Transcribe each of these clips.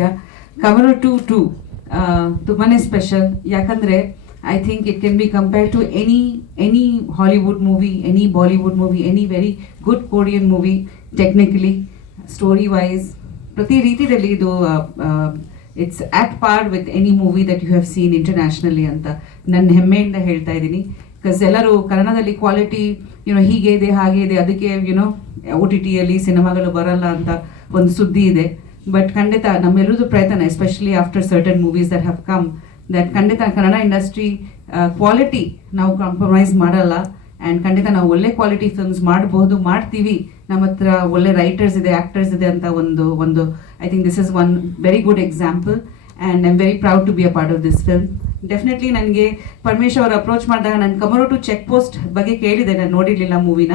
ಯಾ Kamarottu ತುಂಬಾ special. ಯಾಕಂದರೆ I think it can be compared to any Hollywood movie, any Bollywood movie, any very good Korean movie. Technically, story wise, ಪ್ರತಿ ರೀತಿಯಲ್ಲಿ ಇದು it's at par with any movie that you have seen internationally ಅಂತ ನನ್ನ ಹೆಮ್ಮೆಯಿಂದ ಹೇಳ್ತಾ ಇದ್ದೀನಿ. Because ಎಲ್ಲರೂ ಕನ್ನಡದಲ್ಲಿ ಕ್ವಾಲಿಟಿ ಹೀಗೆ ಇದೆ ಹಾಗೆ ಇದೆ, ಅದಕ್ಕೆ OTTಯಲ್ಲಿ ಸಿನಿಮಾಗಳು ಬರಲ್ಲ ಅಂತ ಒಂದು ಸುದ್ದಿ ಇದೆ. ಬಟ್ ಖಂಡಿತ ನಮ್ಮೆಲ್ಲರದು ಪ್ರಯತ್ನ, especially after certain movies that have come, that ಖಂಡಿತ ಕನ್ನಡ ಇಂಡಸ್ಟ್ರಿ ಕ್ವಾಲಿಟಿ ನಾವು ಕಾಂಪ್ರಮೈಸ್ ಮಾಡಲ್ಲ. ಆ್ಯಂಡ್ ಖಂಡಿತ ನಾವು ಒಳ್ಳೆ ಕ್ವಾಲಿಟಿ ಫಿಲ್ಮ್ಸ್ ಮಾಡ್ಬೋದು, ಮಾಡ್ತೀವಿ. ನಮ್ಮ ಹತ್ರ ಒಳ್ಳೆ ರೈಟರ್ಸ್ ಇದೆ, ಆ್ಯಕ್ಟರ್ಸ್ ಇದೆ ಅಂತ ಒಂದು I think this is one very good example. And I am very proud to be a part of this film. Definitely ನನಗೆ ಪರಮೇಶ್ ಅವರು ಅಪ್ರೋಚ್ ಮಾಡಿದಾಗ ನಾನು ಕಮರು ಟು ಚೆಕ್ ಪೋಸ್ಟ್ ಬಗ್ಗೆ ಕೇಳಿದೆ, ನಾನು ನೋಡಿರಲಿಲ್ಲ ಮೂವಿನ.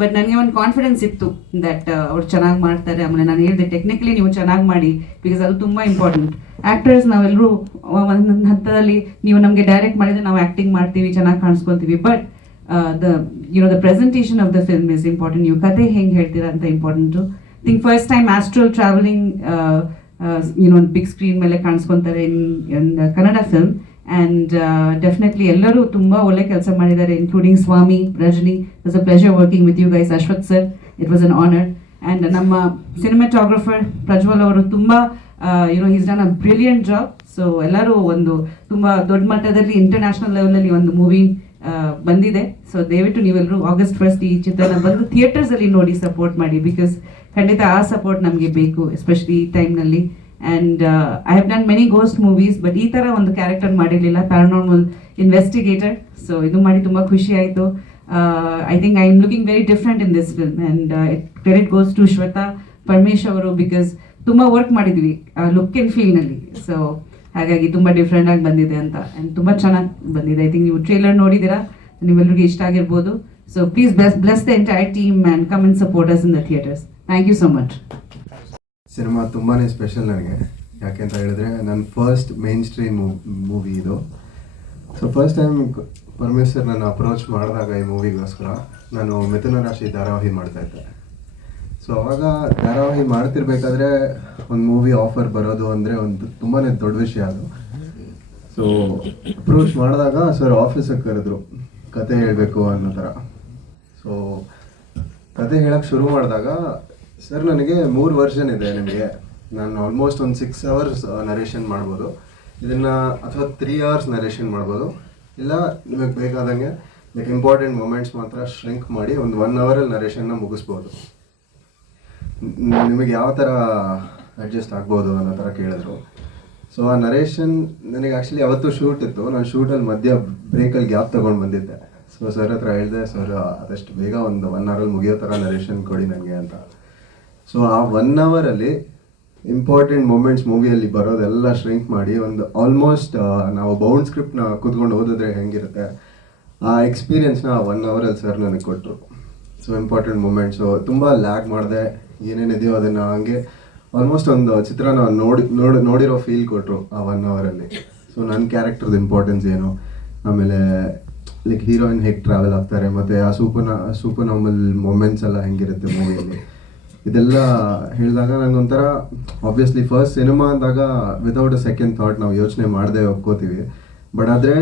ಬಟ್ ನನಗೆ ಒಂದು ಕಾನ್ಫಿಡೆನ್ಸ್ ಇತ್ತು ದಟ್ ಅವ್ರು ಚೆನ್ನಾಗಿ ಮಾಡ್ತಾರೆ. ಆಮೇಲೆ ನಾನು ಹೇಳಿದೆ ಟೆಕ್ನಿಕಲಿ ನೀವು ಚೆನ್ನಾಗಿ ಮಾಡಿ, ಬಿಕಾಸ್ ಅದು ತುಂಬ ಇಂಪಾರ್ಟೆಂಟ್. ಆ್ಯಕ್ಟರ್ಸ್ ನಾವೆಲ್ಲರೂ ಒಂದೊಂದು ಹಂತದಲ್ಲಿ ನೀವು ನಮಗೆ ಡೈರೆಕ್ಟ್ ಮಾಡಿದರೆ ನಾವು ಆ್ಯಕ್ಟಿಂಗ್ ಮಾಡ್ತೀವಿ, ಚೆನ್ನಾಗಿ ಕಾಣಿಸ್ಕೊತೀವಿ. But the presentation of the film is important. ನೀವು ಕತೆ ಹೆಂಗೆ ಹೇಳ್ತೀರಾ ಅಂತ important. Think first time astral travelling big screen ಮೇಲೆ ಕಾಣಿಸ್ಕೊತಾರೆ in Kannada film. And definitely ಎಲ್ಲರೂ ತುಂಬ ಒಳ್ಳೆ ಕೆಲಸ ಮಾಡಿದ್ದಾರೆ, including Swami, Rajani. It was a pleasure working with you guys. Ashwath sir, it was an honour. And ನಮ್ಮ ಸಿನಿಮಾಟೋಗ್ರಫರ್ ಪ್ರಜ್ವಲ್ ಅವರು ತುಂಬ is done a brilliant job. So ಎಲ್ಲರೂ ಒಂದು ತುಂಬ ದೊಡ್ಡ ಮಟ್ಟದಲ್ಲಿ ಇಂಟರ್ನ್ಯಾಷನಲ್ ಲೆವೆಲಲ್ಲಿ ಒಂದು ಮೂವಿ ಬಂದಿದೆ. ಸೊ ದಯವಿಟ್ಟು ನೀವೆಲ್ಲರೂ August 1 ಈ ಚಿತ್ರನ ಬಂದು ಥಿಯೇಟರ್ಸಲ್ಲಿ ನೋಡಿ ಸಪೋರ್ಟ್ ಮಾಡಿ, ಬಿಕಾಸ್ ಖಂಡಿತ ಆ ಸಪೋರ್ಟ್ ನಮಗೆ ಬೇಕು, ಎಸ್ಪೆಷಲಿ ಈ ಟೈಮ್ನಲ್ಲಿ. And I have done many ghost movies, but ಈ ಥರ ಒಂದು ಕ್ಯಾರೆಕ್ಟರ್ ಮಾಡಿರಲಿಲ್ಲ, ಪ್ಯಾರಾನಾರ್ಮಲ್ ಇನ್ವೆಸ್ಟಿಗೇಟರ್. ಸೊ ಇದು ಮಾಡಿ ತುಂಬ ಖುಷಿ ಆಯಿತು. I think I am looking very different in this film. And credit goes to Shweta Paramesh ಅವರು, ಬಿಕಾಸ್ ತುಂಬ ವರ್ಕ್ ಮಾಡಿದ್ವಿ ಲುಕ್ ಆ್ಯಂಡ್ ಫೀಲ್ನಲ್ಲಿ. ಸೊ ಹಾಗಾಗಿ ತುಂಬ ಡಿಫ್ರೆಂಟ್ ಆಗಿ ಬಂದಿದೆ ಅಂತ, ಆ್ಯಂಡ್ ತುಂಬ ಚೆನ್ನಾಗಿ ಬಂದಿದೆ. ಐ ಥಿಂಕ್ ನೀವು ಟ್ರೇಲರ್ ನೋಡಿದ್ದೀರಾ, ನಿಮ್ಮೆಲ್ಲರಿಗೂ ಇಷ್ಟ ಆಗಿರ್ಬೋದು. So please bless the entire team and come and support us in the theatres. Thank you so much. Cinema ತುಂಬಾ ಸ್ಪೆಷಲ್ ನನಗೆ. ಯಾಕೆಂತ ಹೇಳಿದ್ರೆ ನನ್ನ ಫಸ್ಟ್ ಮೇನ್ ಸ್ಟ್ರೀಮ್ ಮೂವಿ ಇದು. ಸೊ ಫಸ್ಟ್ ಟೈಮ್ ಪರಮೇಶ್ವರ್ ನನ್ನ ಅಪ್ರೋಚ್ ಮಾಡಿದಾಗ ಈ ಮೂವಿಗೋಸ್ಕರ ನಾನು ಮಿಥುನ ರಾಶಿ ಧಾರಾವಾಹಿ ಮಾಡ್ತಾಯಿದ್ದೆ. ಸೊ ಅವಾಗ ಧಾರಾವಾಹಿ ಮಾಡ್ತಿರ್ಬೇಕಾದ್ರೆ ಒಂದು ಮೂವಿ ಆಫರ್ ಬರೋದು ಅಂದರೆ ಒಂದು ತುಂಬಾ ದೊಡ್ಡ ವಿಷಯ ಅದು. ಸೊ ಅಪ್ರೋಚ್ ಮಾಡಿದಾಗ ಸರ್ ಆಫೀಸಿಗೆ ಕರೆದ್ರು, ಕತೆ ಹೇಳಬೇಕು ಅನ್ನೋ ಥರ. ಸೊ ಕತೆ ಹೇಳಕ್ಕೆ ಶುರು ಮಾಡಿದಾಗ ಸರ್ ನನಗೆ 3 ವರ್ಷನ್ ಇದೆ ನಿಮಗೆ, ನಾನು ಆಲ್ಮೋಸ್ಟ್ ಒಂದು 6 hours ನರೇಷನ್ ಮಾಡ್ಬೋದು ಇದನ್ನು, ಅಥವಾ 3 hours ನರೇಷನ್ ಮಾಡ್ಬೋದು, ಇಲ್ಲ ನಿಮಗೆ ಬೇಕಾದಂಗೆ ಲೈಕ್ ಇಂಪಾರ್ಟೆಂಟ್ ಮೂಮೆಂಟ್ಸ್ ಮಾತ್ರ ಶ್ರಿಂಕ್ ಮಾಡಿ ಒಂದು 1 hour ನರೇಷನ್ನ ಮುಗಿಸ್ಬೋದು, ನಿಮಗೆ ಯಾವ ಥರ ಅಡ್ಜಸ್ಟ್ ಆಗ್ಬೋದು ಅನ್ನೋ ಥರ ಕೇಳಿದ್ರು. ಸೊ ಆ ನರೇಷನ್ ನನಗೆ ಆ್ಯಕ್ಚುಲಿ ಅವತ್ತು ಶೂಟ್ ಇತ್ತು, ನಾನು ಶೂಟಲ್ಲಿ ಮಧ್ಯ ಬ್ರೇಕಲ್ಲಿ ಗ್ಯಾಪ್ ತೊಗೊಂಡು ಬಂದಿದ್ದೆ. ಸೊ ಸರ್ ಹತ್ರ ಹೇಳಿದೆ, ಸರ್ ಆದಷ್ಟು ಬೇಗ ಒಂದು 1 hour ಮುಗಿಯೋ ಥರ ನರೇಷನ್ ಕೊಡಿ ನನಗೆ ಅಂತ. ಸೊ ಆ 1 hour ಇಂಪಾರ್ಟೆಂಟ್ ಮೂಮೆಂಟ್ಸ್ ಮೂವಿಯಲ್ಲಿ ಬರೋದೆಲ್ಲ ಶ್ರಿಂಕ್ ಮಾಡಿ ಒಂದು ಆಲ್ಮೋಸ್ಟ್ ನಾವು ಬೌಂಡ್ ಸ್ಕ್ರಿಪ್ಟ್ನ ಕೂತ್ಕೊಂಡು ಓದಿದ್ರೆ ಹೆಂಗಿರುತ್ತೆ ಆ ಎಕ್ಸ್ಪೀರಿಯನ್ಸ್ನ 1 hour ಸರ್ ನನಗೆ ಕೊಟ್ಟರು. ಸೊ ಇಂಪಾರ್ಟೆಂಟ್ ಮೂಮೆಂಟ್ಸು ತುಂಬ ಲ್ಯಾಗ್ ಮಾಡಿದೆ, ಏನೇನಿದೆಯೋ ಅದನ್ನು ಹಂಗೆ ಆಲ್ಮೋಸ್ಟ್ ಒಂದು ಚಿತ್ರನ ನೋಡಿರೋ ಫೀಲ್ ಕೊಟ್ಟರು ಆ 1 hour. ಸೊ ನನ್ನ ಕ್ಯಾರೆಕ್ಟರ್ದು ಇಂಪಾರ್ಟೆನ್ಸ್ ಏನು, ಆಮೇಲೆ ಲೈಕ್ ಹೀರೋಯಿನ್ ಹೇಗೆ ಟ್ರಾವೆಲ್ ಆಗ್ತಾರೆ, ಮತ್ತು ಆ ಸೂಪರ್ ನಾರ್ಮಲ್ ಮೂಮೆಂಟ್ಸ್ ಎಲ್ಲ ಹೆಂಗಿರುತ್ತೆ ಮೂವಿಯಲ್ಲಿ, ಇದೆಲ್ಲ ಹೇಳಿದಾಗ ನನಗೊಂಥರ ಆಬ್ವಿಯಸ್ಲಿ ಫಸ್ಟ್ ಸಿನಿಮಾ ಅಂದಾಗ ವಿತೌಟ್ ಅ ಸೆಕೆಂಡ್ ಥಾಟ್ ನಾವು ಯೋಚನೆ ಮಾಡದೆ ಒಪ್ಕೋತೀವಿ. ಬಟ್ ಆದರೆ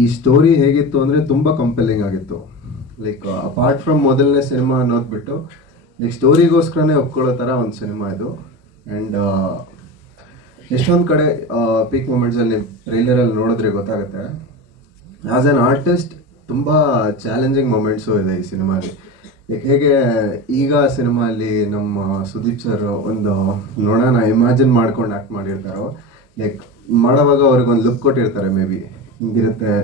ಈ ಸ್ಟೋರಿ ಹೇಗಿತ್ತು ಅಂದರೆ ತುಂಬ ಕಂಪೆಲ್ಲಿಂಗ್ ಆಗಿತ್ತು. ಲೈಕ್ ಅಪಾರ್ಟ್ ಫ್ರಮ್ ಮೊದಲನೇ ಸಿನಿಮಾ ಅನ್ನೋದು ಬಿಟ್ಟು ಲೈಕ್ ಸ್ಟೋರಿಗೋಸ್ಕರನೇ ಒಪ್ಕೊಳ್ಳೋ ಥರ ಒಂದು ಸಿನಿಮಾ ಇದು. ಆ್ಯಂಡ್ ಎಷ್ಟೊಂದು ಕಡೆ ಪೀಕ್ ಮೂಮೆಂಟ್ಸಲ್ಲಿ ನೀವು ಟ್ರೈಲರಲ್ಲಿ ನೋಡಿದ್ರೆ ಗೊತ್ತಾಗುತ್ತೆ, ಆ್ಯಸ್ ಆ್ಯನ್ ಆರ್ಟಿಸ್ಟ್ ತುಂಬ ಚಾಲೆಂಜಿಂಗ್ ಮೂಮೆಂಟ್ಸು ಇದೆ ಈ ಸಿನಿಮಾಲಿ. ಲೈಕ್ ಹೇಗೆ ಈಗ ಸಿನಿಮಾಲಿ ನಮ್ಮ ಸುದೀಪ್ ಸರ್ ಒಂದು ನೋಡೋಣ ಇಮ್ಯಾಜಿನ್ ಮಾಡ್ಕೊಂಡು ಆ್ಯಕ್ಟ್ ಮಾಡಿರ್ತಾರೋ, ಲೈಕ್ ಮಾಡೋವಾಗ ಅವ್ರಿಗೊಂದು ಲುಕ್ ಕೊಟ್ಟಿರ್ತಾರೆ, ಮೇ ಬಿ ಹಿಂಗಿರುತ್ತೆ,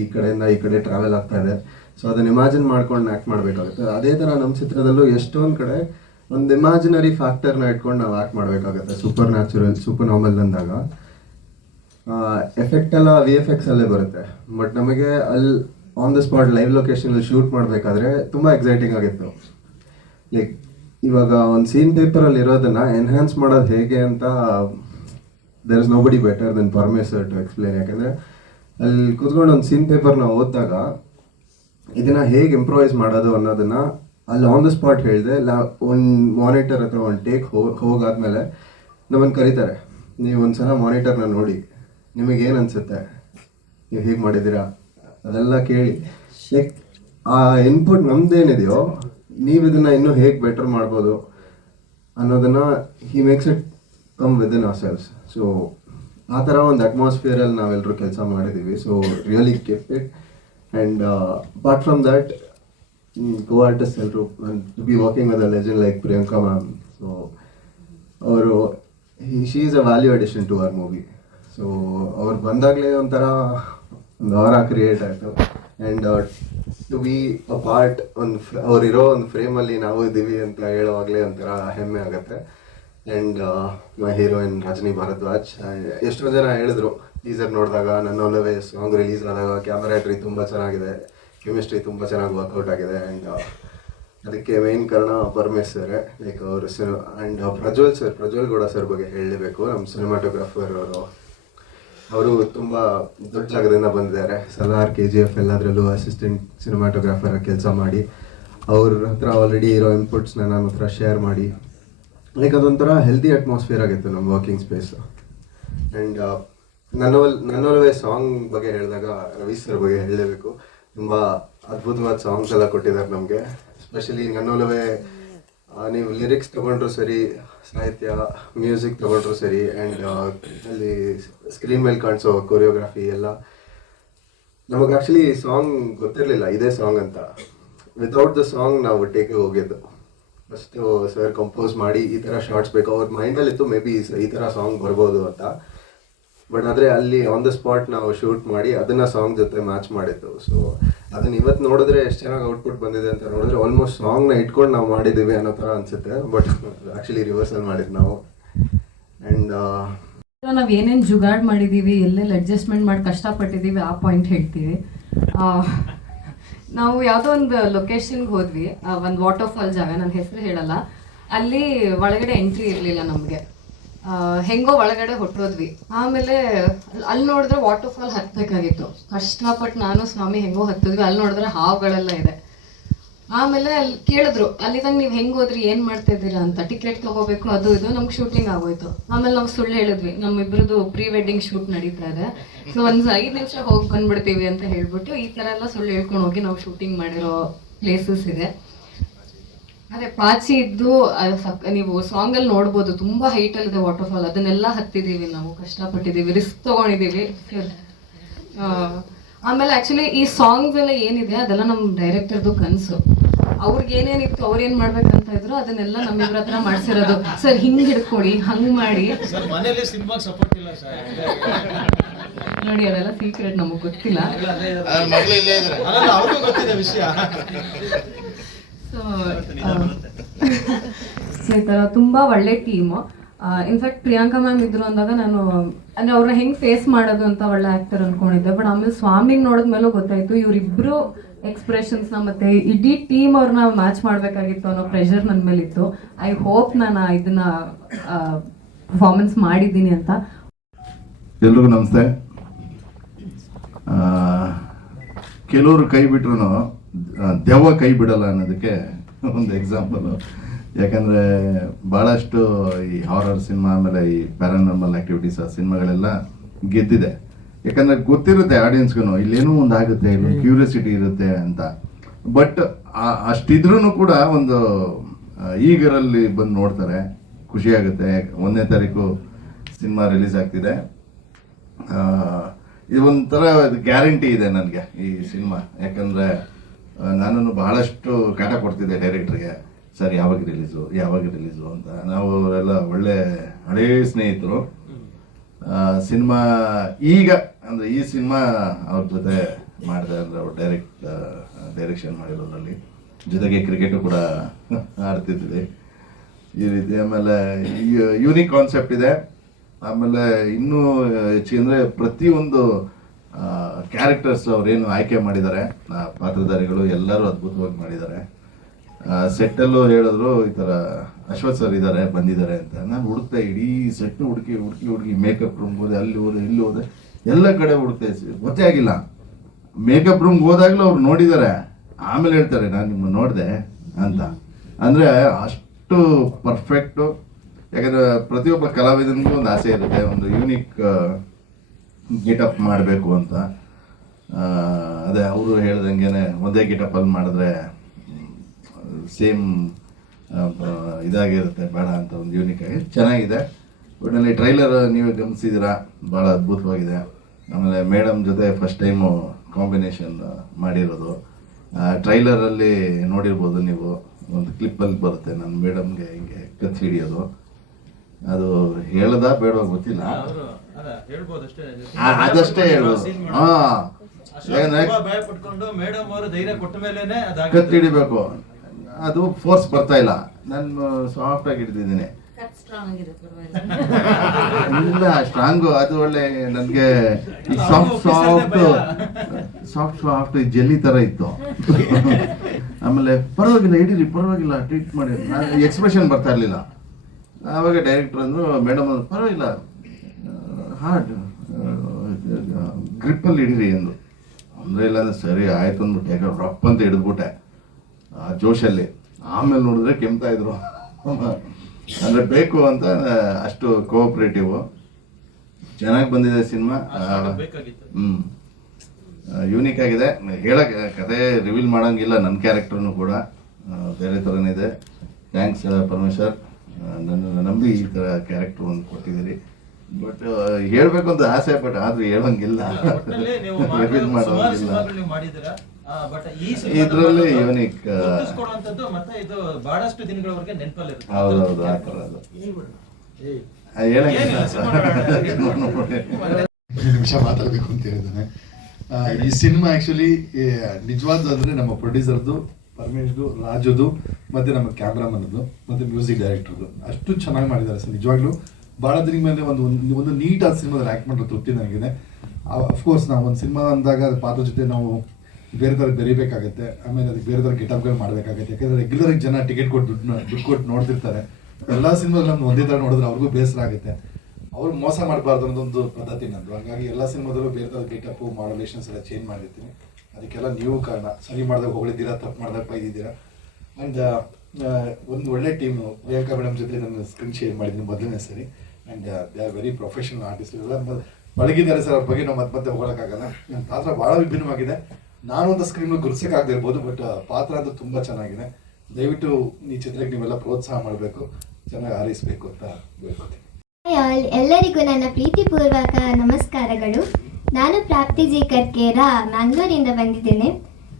ಈ ಕಡೆಯಿಂದ ಈ ಕಡೆ ಟ್ರಾವೆಲ್ ಆಗ್ತಾ ಇದೆ, ಸೊ ಅದನ್ನು ಇಮ್ಯಾಜಿನ್ ಮಾಡ್ಕೊಂಡು ಆ್ಯಕ್ಟ್ ಮಾಡಬೇಕಾಗುತ್ತೆ. ಅದೇ ಥರ ನಮ್ಮ ಚಿತ್ರದಲ್ಲೂ ಎಷ್ಟೊಂದು ಕಡೆ ಒಂದು ಇಮ್ಯಾಜಿನರಿ ಫ್ಯಾಕ್ಟರ್ನ ಇಟ್ಕೊಂಡು ನಾವು ಆ್ಯಕ್ಟ್ ಮಾಡಬೇಕಾಗುತ್ತೆ. ಸೂಪರ್ ನ್ಯಾಚುರಲ್, ಸೂಪರ್ ನಾರ್ಮಲ್ ಅಂದಾಗ ಎಫೆಕ್ಟ್ ಎಲ್ಲ VFX ಅಲ್ಲೇ ಬರುತ್ತೆ. ಬಟ್ ನಮಗೆ ಅಲ್ಲಿ ಆನ್ ದ ಸ್ಪಾಟ್ ಲೈವ್ ಲೊಕೇಶನಲ್ಲಿ ಶೂಟ್ ಮಾಡಬೇಕಾದ್ರೆ ತುಂಬ ಎಕ್ಸೈಟಿಂಗ್ ಆಗಿತ್ತು. ಲೈಕ್ ಇವಾಗ ಒಂದು ಸೀನ್ ಪೇಪರಲ್ಲಿ ಇರೋದನ್ನು ಎನ್ಹ್ಯಾನ್ಸ್ ಮಾಡೋದು ಹೇಗೆ ಅಂತ there is nobody better than Parameshwar to explain. ಯಾಕೆಂದರೆ ಅಲ್ಲಿ ಕೂತ್ಕೊಂಡು ಒಂದು ಸೀನ್ ಪೇಪರ್ನ ಓದಿದಾಗ ಇದನ್ನು ಹೇಗೆ ಇಂಪ್ರೂವೈಸ್ ಮಾಡೋದು ಅನ್ನೋದನ್ನು ಅಲ್ಲಿ ಆನ್ ದ ಸ್ಪಾಟ್ ಹೇಳಿದೆ. ಒಂದು ಮಾನಿಟರ್ ಅಥವಾ ಒಂದು ಟೇಕ್ ಹೋಗಾದ್ಮೇಲೆ ನಮ್ಮನ್ನು ಕರೀತಾರೆ, ನೀವು ಒಂದ್ಸಲ ಮಾನಿಟರ್ನ ನೋಡಿ ನಿಮಗೇನು ಅನಿಸುತ್ತೆ, ನೀವು ಹೀಗೆ ಮಾಡಿದ್ದೀರಾ ಅದೆಲ್ಲ ಕೇಳಿ ಲೈಕ್ ಆ ಇನ್ಪುಟ್ ನಮ್ದೇನಿದೆಯೋ ನೀವು ಇದನ್ನು ಇನ್ನೂ ಹೇಗೆ ಬೆಟರ್ ಮಾಡ್ಬೋದು ಅನ್ನೋದನ್ನು he makes it come within ourselves. So ಆ ಥರ ಒಂದು ಅಟ್ಮಾಸ್ಫಿಯರಲ್ಲಿ ನಾವೆಲ್ಲರೂ ಕೆಲಸ ಮಾಡಿದ್ದೀವಿ. So really kept it and apart from that co artist ಎಲ್ಲರೂ to be working with a legend like Priyanka ma'am. So ಅವರು she is a value addition to our movie. So ಅವ್ರು ಬಂದಾಗಲೇ ಒಂಥರ ಒಂದು ಅವರ ಕ್ರಿಯೇಟ್ ಆಯಿತು and to be a part ಅವರಿರೋ ಒಂದು ಫ್ರೇಮಲ್ಲಿ ನಾವು ಇದ್ದೀವಿ ಅಂತ ಹೇಳುವಾಗಲೇ ಒಂಥರ ಹೆಮ್ಮೆ ಆಗುತ್ತೆ. And my heroine Rajani Bharadwaj, ಎಷ್ಟೋ ಜನ ಹೇಳಿದ್ರು ಟೀಸರ್ ನೋಡಿದಾಗ, ನನ್ನ ಒಲವೇ ಸಾಂಗ್ ರಿಲೀಸ್ ಆದಾಗ ಕ್ಯಾಮರಾಟ್ರಿ ತುಂಬ ಚೆನ್ನಾಗಿದೆ, ಕೆಮಿಸ್ಟ್ರಿ ತುಂಬ ಚೆನ್ನಾಗಿ ವರ್ಕೌಟ್ ಆಗಿದೆ. ಆ್ಯಂಡ್ ಅದಕ್ಕೆ ಮೇನ್ ಕಾರಣ ಪರಮೇಶ್ ಸರ್, ಲೈಕ್ ಅವರು ಆ್ಯಂಡ್ ಪ್ರಜ್ವಲ್ ಗೌಡ ಸರ್ ಬಗ್ಗೆ ಹೇಳಲೇಬೇಕು. ನಮ್ಮ ಸಿನಿಮಾಟೋಗ್ರಾಫರ್ ಅವರು ತುಂಬ ದೊಡ್ಡ ಜಾಗದಿಂದ ಬಂದಿದ್ದಾರೆ. ಸಲಾರ್, KGF ಎಲ್ಲದರಲ್ಲೂ ಅಸಿಸ್ಟೆಂಟ್ ಸಿನಿಮಾಟೋಗ್ರಾಫರ್ ಕೆಲಸ ಮಾಡಿ ಅವ್ರ ಹತ್ರ ಆಲ್ರೆಡಿ ಇರೋ ಇನ್ಪುಟ್ಸ್ನ ನನ್ನ ಹತ್ರ ಶೇರ್ ಮಾಡಿ ಲೈಕ್ ಅದೊಂಥರ ಹೆಲ್ದಿ ಅಟ್ಮಾಸ್ಫಿಯರ್ ಆಗಿತ್ತು ನಮ್ಮ ವರ್ಕಿಂಗ್ ಸ್ಪೇಸು. ಆ್ಯಂಡ್ ನನ್ನೊಲವೇ ಸಾಂಗ್ ಬಗ್ಗೆ ಹೇಳಿದಾಗ ರವಿ ಸರ್ ಬಗ್ಗೆ ಹೇಳಲೇಬೇಕು. ತುಂಬ ಅದ್ಭುತವಾದ ಸಾಂಗ್ಸ್ ಎಲ್ಲ ಕೊಟ್ಟಿದ್ದಾರೆ ನಮಗೆ. ಎಸ್ಪೆಷಲಿ ನನ್ನೊಲವೇ ನೀವು ಲಿರಿಕ್ಸ್ ತೊಗೊಂಡ್ರು ಸರಿ, ಸಾಹಿತ್ಯ ಮ್ಯೂಸಿಕ್ ತೊಗೊಂಡ್ರು ಸರಿ, ಆ್ಯಂಡ್ ಅಲ್ಲಿ ಸ್ಕ್ರೀನ್ ಮೇಲೆ ಕಾಣಿಸೋ ಕೊರಿಯೋಗ್ರಫಿ ಎಲ್ಲ ನಮಗೆ ಆ್ಯಕ್ಚುಲಿ ಸಾಂಗ್ ಗೊತ್ತಿರಲಿಲ್ಲ ಇದೇ ಸಾಂಗ್ ಅಂತ. ವಿತೌಟ್ ದ ಸಾಂಗ್ ನಾವು ಟೇಕಿಗೆ ಹೋಗಿದ್ದು. ಫಸ್ಟು ಸರ್ ಕಂಪೋಸ್ ಮಾಡಿ ಈ ಥರ ಶಾರ್ಟ್ಸ್ ಬೇಕು, ಅವ್ರ ಮೈಂಡಲ್ಲಿತ್ತು ಮೇ ಬಿ ಈ ಥರ ಸಾಂಗ್ ಬರ್ಬೋದು ಅಂತ. ಬಟ್ ಆದರೆ ಅಲ್ಲಿ ಆನ್ ದ ಸ್ಪಾಟ್ ನಾವು ಶೂಟ್ ಮಾಡಿ ಅದನ್ನು ಸಾಂಗ್ ಜೊತೆ ಮ್ಯಾಚ್ ಮಾಡಿದ್ದು. ಸೊ ಅದನ್ನು ಇವತ್ತು ನೋಡಿದ್ರೆ ಎಷ್ಟು ಚೆನ್ನಾಗಿ ಔಟ್ಪುಟ್ ಬಂದಿದೆ ಅಂತ ನೋಡಿದ್ರೆ ಆಲ್ಮೋಸ್ಟ್ ಸಾಂಗ್ನ ಇಟ್ಕೊಂಡು ನಾವು ಮಾಡಿದ್ದೀವಿ ಅನ್ನೋ ಥರ ಅನಿಸುತ್ತೆ. ಬಟ್ ಆ್ಯಕ್ಚುಲಿ ರಿವರ್ಸಲ್ ಮಾಡಿದ್ದು ನಾವು. ಆ್ಯಂಡ್ ನಾವು ಏನೇನು ಜುಗಾಡ್ ಮಾಡಿದ್ದೀವಿ, ಎಲ್ಲೆಲ್ಲಿ ಅಡ್ಜಸ್ಟ್ಮೆಂಟ್ ಮಾಡಿ ಕಷ್ಟಪಟ್ಟಿದ್ದೀವಿ ಆ ಪಾಯಿಂಟ್ ಹೇಳ್ತೀವಿ. ನಾವು ಯಾವುದೋ ಒಂದು ಲೊಕೇಶನ್ಗೆ ಹೋದ್ವಿ, ಒಂದು ವಾಟರ್ ಫಾಲ್ ಜಾಗ, ನನ್ನ ಹೆಸರು ಹೇಳಲ್ಲ. ಅಲ್ಲಿ ಒಳಗಡೆ ಎಂಟ್ರಿ ಇರಲಿಲ್ಲ ನಮಗೆ. ಹೆಂಗೋ ಒಳಗಡೆ ಹೊಟ್ಟೋದ್ವಿ. ಆಮೇಲೆ ಅಲ್ಲಿ ನೋಡಿದ್ರೆ ವಾಟರ್ ಫಾಲ್ ಹತ್ತಬೇಕಾಗಿತ್ತು. ಕಷ್ಟಪಟ್ಟು ನಾನು ಸ್ವಾಮಿ ಹೆಂಗೋ ಹತ್ತಿದ್ವಿ. ಅಲ್ಲಿ ನೋಡಿದ್ರೆ ಹಾವುಗಳೆಲ್ಲ ಇದೆ. ಆಮೇಲೆ ಅಲ್ಲಿ ಕೇಳಿದ್ರು, ಅಲ್ಲಿದಾಗ ನೀವು ಹೆಂಗೆ ಹೋದ್ರಿ, ಏನು ಮಾಡ್ತಾ ಇದ್ದೀರಾ ಅಂತ. ಟಿಕೆಟ್ ತೊಗೋಬೇಕು, ಅದು ಇದು. ನಮ್ಗೆ ಶೂಟಿಂಗ್ ಆಗೋಯ್ತು. ಆಮೇಲೆ ನಾವು ಸುಳ್ಳು ಹೇಳಿದ್ವಿ, ನಮ್ಮಿಬ್ಬರದು ಪ್ರೀ ವೆಡ್ಡಿಂಗ್ ಶೂಟ್ ನಡೀತಾ ಇದೆ, ಸೊ ಒಂದು 5 ನಿಮಿಷ ಹೋಗಿ ಬಂದ್ಬಿಡ್ತೀವಿ ಅಂತ ಹೇಳ್ಬಿಟ್ಟು ಈ ಥರ ಎಲ್ಲ ಸುಳ್ಳು ಹೇಳ್ಕೊಂಡು ಹೋಗಿ ನಾವು ಶೂಟಿಂಗ್ ಮಾಡಿರೋ ಪ್ಲೇಸಸ್ ಇದೆ. ಅದೇ ಪಾಚಿ ಇದ್ದು ನೀವು ಸಾಂಗಲ್ಲಿ ನೋಡ್ಬೋದು, ತುಂಬ ಹೈಟಲ್ಲಿದೆ ವಾಟರ್ ಫಾಲ್. ಅದನ್ನೆಲ್ಲ ಹತ್ತಿದ್ದೀವಿ ನಾವು, ಕಷ್ಟಪಟ್ಟಿದ್ದೀವಿ, ರಿಸ್ಕ್ ತೊಗೊಂಡಿದ್ದೀವಿ. ಆಮೇಲೆ ಆ್ಯಕ್ಚುಲಿ ಈ ಸಾಂಗ್ಸ್ ಎಲ್ಲ ಏನಿದೆ ಅದೆಲ್ಲ ನಮ್ಮ ಡೈರೆಕ್ಟರ್ದು ಕನಸು. ಅವ್ರಿಗೆ ಏನೇನಿತ್ತು, ಅವ್ರು ಏನು ಮಾಡ್ಬೇಕಂತ ಇದ್ರು ಅದನ್ನೆಲ್ಲ ನಮ್ಮಿಬ್ರ ಹತ್ರ ಮಾಡಿಸಿರೋದು. ಸರ್ ಹಿಂಗೆ ಹಿಡ್ಕೊಡಿ, ಹಂಗೆ ಮಾಡಿ ನೋಡಿ, ಅದೆಲ್ಲ ಸೀಕ್ರೆಟ್, ನಮಗೆ ಗೊತ್ತಿಲ್ಲ. ಸೊ ಈ ಥರ ತುಂಬ ಒಳ್ಳೆ ಟೀಮು. ಇನ್ಫ್ಯಾಕ್ಟ್ ಪ್ರಿಯಾಂಕಾ ಮ್ಯಾಮ್ ಇದ್ರು ಅಂದಾಗ ನಾನು ಅಂದರೆ ಅವ್ರನ್ನ ಹೆಂಗೆ ಫೇಸ್ ಮಾಡೋದು ಅಂತ ಒಳ್ಳೆ ಆ್ಯಕ್ಟರ್ ಅಂದ್ಕೊಂಡಿದ್ದೆ. ಬಟ್ ಆಮೇಲೆ ಸ್ವಾಮಿಗೆ ನೋಡಿದ್ಮೇಲೂ ಗೊತ್ತಾಯಿತು ಇವರಿಬ್ಬರು ಎಕ್ಸ್ಪ್ರೆಷನ್ಸ್ನ ಮತ್ತು ಇಡೀ ಟೀಮ್ ಅವ್ರನ್ನ ಮ್ಯಾಚ್ ಮಾಡಬೇಕಾಗಿತ್ತು ಅನ್ನೋ ಪ್ರೆಷರ್ ನನ್ನ ಮೇಲಿತ್ತು. ಐ ಹೋಪ್ ನಾನು ಇದನ್ನ ಪರ್ಫಾರ್ಮೆನ್ಸ್ ಮಾಡಿದ್ದೀನಿ ಅಂತ. ಎಲ್ರಿಗೂ ನಮಸ್ತೆ. ಕೆಲವರು ಕೈ ಬಿಟ್ರು ದೆವ್ವ ಕೈ ಬಿಡಲ್ಲ ಅನ್ನೋದಕ್ಕೆ ಒಂದು ಎಕ್ಸಾಂಪಲು. ಯಾಕಂದರೆ ಭಾಳಷ್ಟು ಈ ಹಾರರ್ ಸಿನಿಮಾ ಆಮೇಲೆ ಈ ಪ್ಯಾರಾನಾರ್ಮಲ್ ಆ್ಯಕ್ಟಿವಿಟೀಸ್ ಆ ಸಿನಿಮಾಗಳೆಲ್ಲ ಗೆದ್ದಿದೆ. ಯಾಕಂದರೆ ಗೊತ್ತಿರುತ್ತೆ ಆಡಿಯನ್ಸ್ಗೂ ಇಲ್ಲೇನೋ ಒಂದು ಆಗುತ್ತೆ, ಇಲ್ಲೊಂದು ಕ್ಯೂರಿಯಾಸಿಟಿ ಇರುತ್ತೆ ಅಂತ. ಬಟ್ ಅಷ್ಟಿದ್ರೂ ಕೂಡ ಒಂದು ಈಗರಲ್ಲಿ ಬಂದು ನೋಡ್ತಾರೆ, ಖುಷಿಯಾಗುತ್ತೆ. 1ನೇ ತಾರೀಕು ಸಿನಿಮಾ ರಿಲೀಸ್ ಆಗ್ತಿದೆ. ಇದು ಒಂಥರ ಗ್ಯಾರಂಟಿ ಇದೆ ನನಗೆ ಈ ಸಿನಿಮಾ. ಯಾಕಂದರೆ ನಾನು ಬಹಳಷ್ಟು ಕಾಟ ಕೊಡ್ತಿದ್ದೆ ಡೈರೆಕ್ಟ್ರಿಗೆ, ಸರ್ ಯಾವಾಗ ರಿಲೀಸು ಅಂತ. ನಾವು ಎಲ್ಲ ಒಳ್ಳೆ ಹಳೇ ಸ್ನೇಹಿತರು. ಸಿನಿಮಾ ಈಗ ಅಂದರೆ ಈ ಸಿನಿಮಾ ಅವ್ರ ಜೊತೆ ಮಾಡಿದೆ, ಅಂದರೆ ಅವ್ರು ಡೈರೆಕ್ಷನ್ ಮಾಡಿರೋದ್ರಲ್ಲಿ. ಜೊತೆಗೆ ಕ್ರಿಕೆಟು ಕೂಡ ಆಡ್ತಿದ್ವಿ ಈ ರೀತಿ. ಆಮೇಲೆ ಯೂನಿಕ್ ಕಾನ್ಸೆಪ್ಟ್ ಇದೆ. ಆಮೇಲೆ ಇನ್ನೂ ಹೆಚ್ಚಿಗೆ ಅಂದರೆ ಪ್ರತಿಯೊಂದು ಕ್ಯಾರೆಕ್ಟರ್ಸ್ ಅವ್ರೇನು ಆಯ್ಕೆ ಮಾಡಿದ್ದಾರೆ, ಪಾತ್ರಧಾರಿಗಳು ಎಲ್ಲರೂ ಅದ್ಭುತವಾಗಿ ಮಾಡಿದ್ದಾರೆ. ಸೆಟ್ಟಲ್ಲೂ ಹೇಳಿದ್ರು ಈ ಥರ ಅಶ್ವಥ್ ಸರ್ ಇದ್ದಾರೆ, ಬಂದಿದ್ದಾರೆ ಅಂತ. ನಾನು ಹುಡುಕ್ತೆ, ಇಡೀ ಸೆಟ್ನ ಹುಡುಕಿ ಮೇಕಪ್ ರೂಮ್ ಹೋದೆ, ಅಲ್ಲಿ ಹೋದೆ, ಇಲ್ಲಿ ಹೋದೆ, ಎಲ್ಲ ಕಡೆ ಹುಡುಕ್ತೆ, ಗೊತ್ತೇ ಆಗಿಲ್ಲ. ಮೇಕಪ್ ರೂಮ್ಗೆ ಹೋದಾಗಲೂ ಅವ್ರು ನೋಡಿದ್ದಾರೆ, ಆಮೇಲೆ ಹೇಳ್ತಾರೆ ನಾನು ನಿಮ್ಮನ್ನು ನೋಡಿದೆ ಅಂತ. ಅಂದರೆ ಅಷ್ಟು ಪರ್ಫೆಕ್ಟು. ಯಾಕಂದರೆ ಪ್ರತಿಯೊಬ್ಬ ಕಲಾವಿದನಿಗೂ ಒಂದು ಆಸೆ ಇರುತ್ತೆ, ಒಂದು ಯೂನಿಕ್ ಗೆಟಪ್ ಮಾಡಬೇಕು ಅಂತ. ಅದೇ ಅವರು ಹೇಳ್ದಂಗೆ ಒಂದೇ ಗೆಟಪ್ಪಲ್ಲಿ ಮಾಡಿದ್ರೆ ಸೇಮ್ ಇದಾಗಿರುತ್ತೆ, ಬೇಡ ಅಂತ ಒಂದು ಯೂನಿಕ್ ಆಗಿ ಚೆನ್ನಾಗಿದೆ. ಒಟ್ಟಿನಲ್ಲಿ ಟ್ರೈಲರ್ ನೀವೇ ಗಮನಿಸಿದ್ದೀರಾ, ಭಾಳ ಅದ್ಭುತವಾಗಿದೆ. ಆಮೇಲೆ ಮೇಡಮ್ ಜೊತೆ ಫಸ್ಟ್ ಟೈಮು ಕಾಂಬಿನೇಷನ್ ಮಾಡಿರೋದು. ಟ್ರೈಲರಲ್ಲಿ ನೋಡಿರ್ಬೋದು ನೀವು, ಒಂದು ಕ್ಲಿಪ್ಪಲ್ಲಿ ಬರುತ್ತೆ ನನ್ನ ಮೇಡಮ್ಗೆ ಹಿಂಗೆ ಕತ್ತಿ ಹಿಡಿಯೋದು. ಅದು ಹೇಳ್ದ ಬೇಡವಾ ಗೊತ್ತಿಲ್ಲ, ಅದಷ್ಟೇ ಹೇಳ್ಬೋದು. ಕತ್ತಿ ಹಿಡಿಬೇಕು, ಅದು ಫೋರ್ಸ್ ಬರ್ತಾ ಇಲ್ಲ, ನಾನು ಸಾಫ್ಟ್ ಆಗಿ ಹಿಡಿದಿದ್ದೀನಿ. ಇಲ್ಲ ಸ್ಟ್ರಾಂಗು, ಅದು ಒಳ್ಳೆ ನನಗೆ ಸಾಫ್ಟ್ ಜೆಲ್ಲಿ ಥರ ಇತ್ತು. ಆಮೇಲೆ ಪರವಾಗಿಲ್ಲ ಹಿಡೀರಿ, ಪರವಾಗಿಲ್ಲ ಟ್ರೀಟ್ ಮಾಡಿ, ಎಕ್ಸ್ಪ್ರೆಷನ್ ಬರ್ತಾ ಇರಲಿಲ್ಲ. ಆವಾಗ ಡೈರೆಕ್ಟರ್ ಅಂದರು, ಮೇಡಮ್ ಅಂದ್ರು ಪರವಾಗಿಲ್ಲ ಹಾರ್ಡ್ ಗ್ರಿಪ್ಪಲ್ಲಿ ಹಿಡೀರಿ ಅಂದರು. ಅಂದರೆ ಇಲ್ಲ ಅಂದ್ರೆ ಸರಿ ಆಯ್ತು ಅಂದ್ಬಿಟ್ಟು, ಯಾಕೆ ರಪ್ ಅಂತ ಹಿಡಿದ್ಬಿಟ್ಟೆ ಆ ಜೋಶಲ್ಲಿ. ಆಮೇಲೆ ನೋಡಿದ್ರೆ ಕೆಮ್ತಾ ಇದ್ರು, ಅಂದರೆ ಬೇಕು ಅಂತ. ಅಷ್ಟು ಕೋಆಪ್ರೇಟಿವ್, ಚೆನ್ನಾಗಿ ಬಂದಿದೆ ಸಿನಿಮಾ. ಯೂನಿಕ್ ಆಗಿದೆ. ಹೇಳಕ್ಕೆ ಕತೆ ರಿವೀಲ್ ಮಾಡೋಂಗಿಲ್ಲ, ನನ್ನ ಕ್ಯಾರೆಕ್ಟರ್ನು ಕೂಡ ಬೇರೆ ಥರನೇ ಇದೆ. ಥ್ಯಾಂಕ್ಸ್ ಪರಮೇಶ್ವರ್, ನನ್ನ ನಂಬಿ ಈ ಥರ ಕ್ಯಾರೆಕ್ಟರ್ ಒಂದು ಕೊಟ್ಟಿದ್ದೀರಿ. ಬಟ್ ಹೇಳ್ಬೇಕು ಅಂತ ಆಸೆ, ಬಟ್ ಆದ್ರೂ ಹೇಳಂಗಿಲ್ಲ, ರಿವೀಲ್ ಮಾಡೋಂಗಿಲ್ಲ. ಇದರಲ್ಲಿ ಯೂನಿಕ್, ಹೌದೌದು ಆ ಥರ ಅದು ಹೇಳಂಗಿಲ್ಲ. ನಿಮಿಷ ಮಾತಾಡಬೇಕು ಅಂತ ಹೇಳಿದ್ದಾನೆ. ಈ ಸಿನಿಮಾ ಆ್ಯಕ್ಚುಲಿ ನಿಜವಾದ ಅಂದರೆ ನಮ್ಮ ಪ್ರೊಡ್ಯೂಸರ್ದು, ಪರಮೇಶ್ದು, ರಾಜುದು, ಮತ್ತು ನಮ್ಮ ಕ್ಯಾಮ್ರಾಮನ್ದು, ಮತ್ತು ಮ್ಯೂಸಿಕ್ ಡೈರೆಕ್ಟರ್ದು ಅಷ್ಟು ಚೆನ್ನಾಗಿ ಮಾಡಿದ್ದಾರೆ ಸರ್. ನಿಜವಾಗ್ಲೂ ಭಾಳ ದಿನ ಮೇಲೆ ಒಂದು ನೀಟಾದ ಸಿನಿಮಾದಲ್ಲಿ ಆ್ಯಕ್ಟ್ ಮಾಡೋ ತೃಪ್ತಿ ನನಗಿದೆ. ಅಫ್ಕೋರ್ಸ್ ನಾವು ಒಂದು ಸಿನಿಮಾ ಅಂದಾಗ ಅದು ಪಾತ್ರ ಜೊತೆ ನಾವು ಬೇರೆ ಥರ ಬೆರಿಬೇಕಾಗುತ್ತೆ, ಆಮೇಲೆ ಅದಕ್ಕೆ ಬೇರೆ ಥರ ಗೆಟಪ್ಗಳು ಮಾಡಬೇಕಾಗುತ್ತೆ. ಯಾಕೆಂದರೆ ರೆಗ್ಯುಲರಾಗಿ ಜನ ಟಿಕೆಟ್ ಕೊಟ್ಟು ದುಡ್ಡು ಕೊಟ್ಟು ನೋಡ್ತಿರ್ತಾರೆ. ಎಲ್ಲ ಸಿನಿಮಾಗಳು ನಮ್ದು ಒಂದೇ ಥರ ನೋಡಿದ್ರೆ ಅವ್ರಿಗೂ ಬೇಸರ ಆಗುತ್ತೆ. ಅವ್ರು ಮೋಸ ಮಾಡಬಾರ್ದು ಅನ್ನೋದೊಂದು ಪದ್ಧತಿ ನಂದು. ಹಾಗಾಗಿ ಎಲ್ಲ ಸಿನಿಮಾದಲ್ಲೂ ಬೇರೆ ಥರ ಗೆಟಪ್ಪು ಮಾಡಲೇಷನ್ಸ್ ಎಲ್ಲ ಚೇಂಜ್ ಮಾಡಿರ್ತೀನಿ. ಅದಕ್ಕೆಲ್ಲ ನೀವು ಕಾರಣ. ಸರಿ ಮಾಡಿದಾಗ ಹೊಗಳಿದ್ದೀರಾ, ತಪ್ಪು ಮಾಡಿದಾಗ ಬೈದಿದ್ದೀರಾ. ಆ್ಯಂಡ್ ಒಂದು ಒಳ್ಳೆ ಟೀಮು. ಪ್ರಿಯಾಂಕಾ ಮೇಡಮ್ ಜೊತೆ ನಾನು ಸ್ಕ್ರೀನ್ ಶೇರ್ ಮಾಡಿದ್ದೀನಿ ಮೊದಲನೇ ಸರಿ. And they are very professional artist. ಎಲ್ಲ ಬಳಗಿದ್ದಾರೆ ಸರ್, ಅವ್ರ ಬಗ್ಗೆ ನಾವು ಮತ್ತೆ ಹೋಗೋಕ್ಕಾಗಲ್ಲ. ನನ್ನ ಪಾತ್ರ ಭಾಳ ವಿಭಿನ್ನವಾಗಿದೆ. ನಾನು ಒಂದು ಸ್ಕ್ರೀನ್ ಗುರುಸೋಕ್ಕಾಗದೇ ಇರ್ಬೋದು, ಬಟ್ ಪಾತ್ರ ಅಂತೂ ತುಂಬ ಚೆನ್ನಾಗಿದೆ. ದಯವಿಟ್ಟು ಈ ಚಿತ್ರಕ್ಕೆ ನೀವೆಲ್ಲ ಪ್ರೋತ್ಸಾಹ ಮಾಡಬೇಕು, ಚೆನ್ನಾಗಿ ಆರೈಸಬೇಕು ಅಂತ ಬೇಡ್ಕೊತೀನಿ. ಎಲ್ಲರಿಗೂ ನನ್ನ ಪ್ರೀತಿಪೂರ್ವಕ ನಮಸ್ಕಾರಗಳು. ನಾನು ಪ್ರಾಪ್ತಿ ಜಿ ಕರ್ಕೇರ, ಮ್ಯಾಂಗ್ಳೂರಿಂದ ಬಂದಿದ್ದೇನೆ.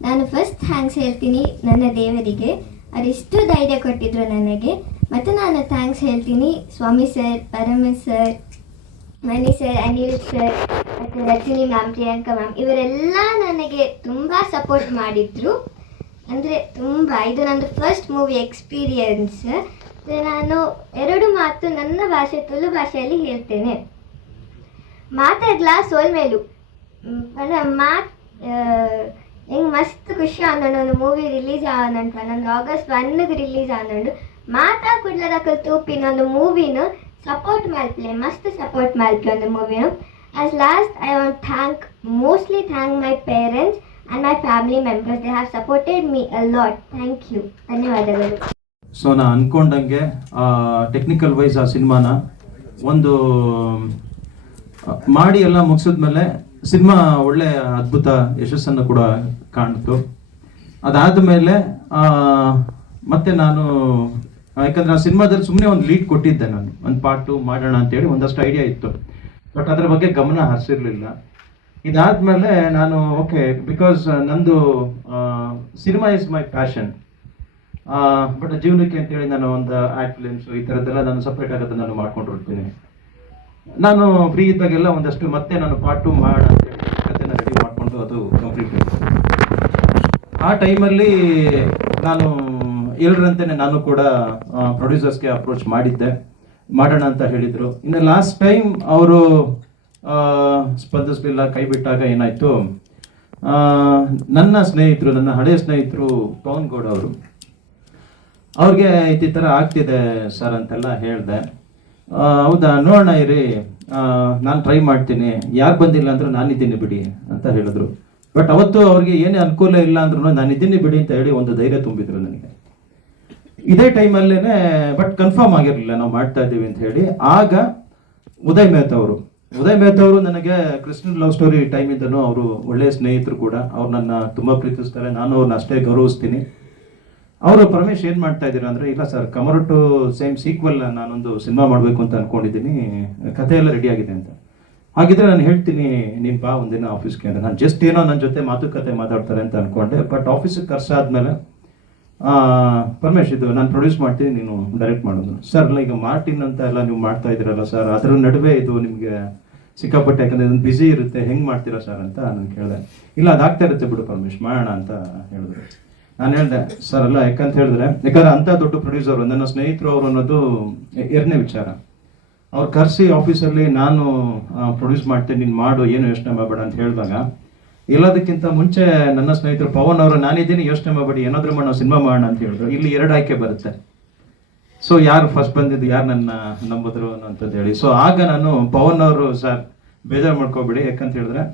ನಾನು ಫಸ್ಟ್ ಥ್ಯಾಂಕ್ಸ್ ಹೇಳ್ತೀನಿ ನನ್ನ ದೇವರಿಗೆ, ಅದೆಷ್ಟು ಧೈರ್ಯ ಕೊಟ್ಟಿದ್ರು ನನಗೆ. ಮತ್ತು ನಾನು ಥ್ಯಾಂಕ್ಸ್ ಹೇಳ್ತೀನಿ ಸ್ವಾಮಿ ಸರ್, ಪರಮೇಶ್ ಸರ್, ಮಣಿ ಸರ್, ಅನಿಲ್ ಸರ್, ಮತ್ತು ರಜನಿ ಮ್ಯಾಮ್, ಪ್ರಿಯಾಂಕಾ ಮ್ಯಾಮ್, ಇವರೆಲ್ಲ ನನಗೆ ತುಂಬ ಸಪೋರ್ಟ್ ಮಾಡಿದರು. ಅಂದರೆ ತುಂಬ, ಇದು ನಂದು ಫಸ್ಟ್ ಮೂವಿ ಎಕ್ಸ್ಪೀರಿಯನ್ಸ್. ನಾನು 2 ಮಾತು ನನ್ನ ಭಾಷೆ ತುಳು ಭಾಷೆಯಲ್ಲಿ ಹೇಳ್ತೇನೆ. ಮಾತಾಡ್ಲಾ ಸೋಲ್ ಮೇಲು ಮಾತು ಹೆಂಗೆ ಮಸ್ತ್ ಖುಷಿ ಆನಂಡು ಒಂದು ಮೂವಿ ರಿಲೀಸ್ ಆನಂಟ. ನಂದು ಆಗಸ್ಟ್ 1ಗೆ ರಿಲೀಸ್ ಆನಂಡು. ಮಾತಾ ಕುಡ್ಲದಕ್ಕೂ ತೂಪಿನ ಒಂದು ಮೂವಿನ ಸಪೋರ್ಟ್ ಮಾಡ್ಪ್ಲೆ, ಮಸ್ತ್ ಸಪೋರ್ಟ್ ಮಾಡ್ಪ್ಲೆ ಒಂದು ಮೂವಿನ. As last I want mostly thank my parents and my family members. They have supported me a lot. Thank you. ಧನ್ಯವಾದಗಳು. ಸೊ ನಾ ಅಂದ್ಕೊಂಡಂಗೆ ಟೆಕ್ನಿಕಲ್ ವೈಸ್ ಆ ಸಿನಿಮಾನ ಒಂದು ಮಾಡಿ ಎಲ್ಲ ಮುಗಿಸಿದ್ಮೇಲೆ ಸಿನಿಮಾ ಒಳ್ಳೆ ಅದ್ಭುತ ಯಶಸ್ಸನ್ನು ಕೂಡ ಕಾಣ್ತು. ಅದಾದ ಮೇಲೆ ಮತ್ತೆ ನಾನು, ಯಾಕಂದ್ರೆ ಆ ಸಿನಿಮಾದಲ್ಲಿ ಸುಮ್ಮನೆ ಒಂದು ಲೀಡ್ ಕೊಟ್ಟಿದ್ದೆ ನಾನು, ಒಂದು ಪಾರ್ಟ್ 2 ಮಾಡೋಣ ಅಂತೇಳಿ ಒಂದಷ್ಟು ಐಡಿಯಾ ಇತ್ತು, ಬಟ್ ಅದ್ರ ಬಗ್ಗೆ ಗಮನ ಹರಿಸಿರ್ಲಿಲ್ಲ. ಇದಾದ್ಮೇಲೆ ನಾನು ಓಕೆ, ಬಿಕಾಸ್ ನಂದು cinema is my passion. But ಜೀವನಕ್ಕೆ ಅಂತೇಳಿ ನಾನು ಒಂದು ಆ್ಯಡ್ ಫಿಲಿಮ್ಸು ಈ ಥರದ್ದೆಲ್ಲ ನಾನು ಸಪ್ರೇಟ್ ಆಗೋದು ನಾನು ಮಾಡ್ಕೊಂಡಿರ್ತೀನಿ. ನಾನು ಫ್ರೀ ಇದ್ದಾಗೆಲ್ಲ ಒಂದಷ್ಟು ಮತ್ತೆ ನಾನು ಪಾರ್ಟ್ 2 ಮಾಡೋಣ ಅಂತೇಳಿ ಕಥೆನ ರೆಡಿ ಮಾಡಿಕೊಂಡು ಅದು ಕಂಪ್ಲೀಟ್ ಆಯಿತು. ಆ ಟೈಮಲ್ಲಿ ನಾನು ಎಲ್ಲರಂತೆ ನಾನು ಕೂಡ ಪ್ರೊಡ್ಯೂಸರ್ಸ್ಗೆ ಅಪ್ರೋಚ್ ಮಾಡಿದ್ದೆ, ಮಾಡೋಣ ಅಂತ ಹೇಳಿದರು. ಇನ್ನು ಲಾಸ್ಟ್ ಟೈಮ್ ಅವರು ಸ್ಪಂದಿಸಲಿಲ್ಲ, ಕೈ ಬಿಟ್ಟಾಗ ಏನಾಯಿತು, ನನ್ನ ಸ್ನೇಹಿತರು, ನನ್ನ ಹಳೆಯ ಸ್ನೇಹಿತರು ಪವನ್ ಗೌಡ ಅವರು, ಅವ್ರಿಗೆ ಈ ಥರ ಆಗ್ತಿದೆ ಸರ್ ಅಂತೆಲ್ಲ ಹೇಳಿದೆ. ಹೌದಾ, ನೋಡೋಣ ಇರಿ, ನಾನು ಟ್ರೈ ಮಾಡ್ತೀನಿ, ಯಾರು ಬಂದಿಲ್ಲ ಅಂದರೂ ನಾನಿದ್ದೀನಿ ಬಿಡಿ ಅಂತ ಹೇಳಿದ್ರು. ಬಟ್ ಅವತ್ತು ಅವ್ರಿಗೆ ಏನೇ ಅನುಕೂಲ ಇಲ್ಲ ಅಂದ್ರೂ ನಾನಿದ್ದೀನಿ ಬಿಡಿ ಅಂತ ಹೇಳಿ ಒಂದು ಧೈರ್ಯ ತುಂಬಿದ್ರು ನನಗೆ. ಇದೇ ಟೈಮಲ್ಲೇನೆ ಬಟ್ ಕನ್ಫರ್ಮ್ ಆಗಿರಲಿಲ್ಲ ನಾವು ಮಾಡ್ತಾ ಇದ್ದೀವಿ ಅಂತ ಹೇಳಿ. ಆಗ ಉದಯ್ ಮೆಹ್ತಾ ಅವರು ನನಗೆ ಕೃಷ್ಣನ್ ಲವ್ ಸ್ಟೋರಿ ಟೈಮಿಂದನೂ ಅವರು ಒಳ್ಳೆಯ ಸ್ನೇಹಿತರು ಕೂಡ. ಅವ್ರು ನನ್ನ ತುಂಬ ಪ್ರೀತಿಸ್ತಾರೆ, ನಾನು ಅವ್ರನ್ನ ಅಷ್ಟೇ ಗೌರವಿಸ್ತೀನಿ. ಅವರು ಪರಮೇಶ್ ಏನು ಮಾಡ್ತಾ ಇದ್ದೀರಾ ಅಂದರೆ, ಇಲ್ಲ sir Kamarottu same sequel ನಾನೊಂದು ಸಿನಿಮಾ ಮಾಡಬೇಕು ಅಂತ ಅಂದ್ಕೊಂಡಿದ್ದೀನಿ, ಕಥೆ ಎಲ್ಲ ರೆಡಿ ಆಗಿದೆ ಅಂತ. ಹಾಗಿದ್ರೆ ನಾನು ಹೇಳ್ತೀನಿ ನೀನು ಬಾ ಒಂದಿನ ಆಫೀಸ್ಗೆ ಅಂತ. ನಾನು ಜಸ್ಟ್ ಏನೋ ನನ್ನ ಜೊತೆ ಮಾತುಕತೆ ಮಾತಾಡ್ತಾರೆ ಅಂತ ಅಂದ್ಕೊಂಡೆ. ಬಟ್ ಆಫೀಸಿಗೆ ಕರ್ಸಾದ್ಮೇಲೆ ಪರಮೇಶ್ ಇದು ನಾನು ಪ್ರೊಡ್ಯೂಸ್ ಮಾಡ್ತೀನಿ, ನೀನು ಡೈರೆಕ್ಟ್ ಮಾಡೋದು. ಸರ್ ಅಲ್ಲ ಈಗ ಮಾರ್ಟಿನ್ ಅಂತ ಎಲ್ಲ ನೀವು ಮಾಡ್ತಾ ಇದ್ದೀರಲ್ಲ ಸರ್, ಅದರ ನಡುವೆ ಇದು ನಿಮಗೆ ಸಿಕ್ಕಾಪಟ್ಟೆ, ಯಾಕಂದರೆ ಇದನ್ನು ಬ್ಯುಸಿ ಇರುತ್ತೆ, ಹೆಂಗೆ ಮಾಡ್ತೀರಾ ಸರ್ ಅಂತ ನಾನು ಕೇಳಿದೆ. ಇಲ್ಲ ಅದಾಗ್ತಾ ಇರುತ್ತೆ ಬಿಡು ಪರಮೇಶ್, ಮಾಡೋಣ ಅಂತ ಹೇಳಿದ್ರು. ನಾನು ಹೇಳಿದೆ ಸರ್ ಅಲ್ಲ, ಯಾಕಂತ ಹೇಳಿದ್ರೆ ಯಾಕಂದ್ರೆ ಅಂಥ ದೊಡ್ಡ ಪ್ರೊಡ್ಯೂಸರು ನನ್ನ ಸ್ನೇಹಿತರು ಅವರು ಅನ್ನೋದು ಎರಡನೇ ವಿಚಾರ. ಅವ್ರು ಕರೆಸಿ ಆಫೀಸಲ್ಲಿ ನಾನು ಪ್ರೊಡ್ಯೂಸ್ ಮಾಡ್ತೀನಿ, ನೀನು ಮಾಡು, ಏನು ಯೋಚನೆ ಮಾಡಬೇಡ ಅಂತ ಹೇಳಿದಾಗ, ಎಲ್ಲದಕ್ಕಿಂತ ಮುಂಚೆ ನನ್ನ ಸ್ನೇಹಿತರು ಪವನ್ ಅವರು ನಾನಿದ್ದೀನಿ ಯೋಚನೆ ಮಾಡಬೇಡಿ, ಏನಾದರೂ ಮಾಡಿ ನಾವು ಸಿನಿಮಾ ಮಾಡೋಣ ಅಂತ ಹೇಳಿದ್ರು. ಇಲ್ಲಿ 2 ಆಯ್ಕೆ ಬರುತ್ತೆ. ಸೊ ಯಾರು ಫಸ್ಟ್ ಬಂದಿದ್ದು, ಯಾರು ನನ್ನ ನಂಬಿದ್ರು ಅನ್ನೋಂಥದ್ದು ಹೇಳಿ. ಸೊ ಆಗ ನಾನು ಪವನ್ ಅವರು ಸರ್ ಬೇಜಾರು ಮಾಡ್ಕೋಬೇಡಿ, ಯಾಕಂತ ಹೇಳಿದ್ರೆ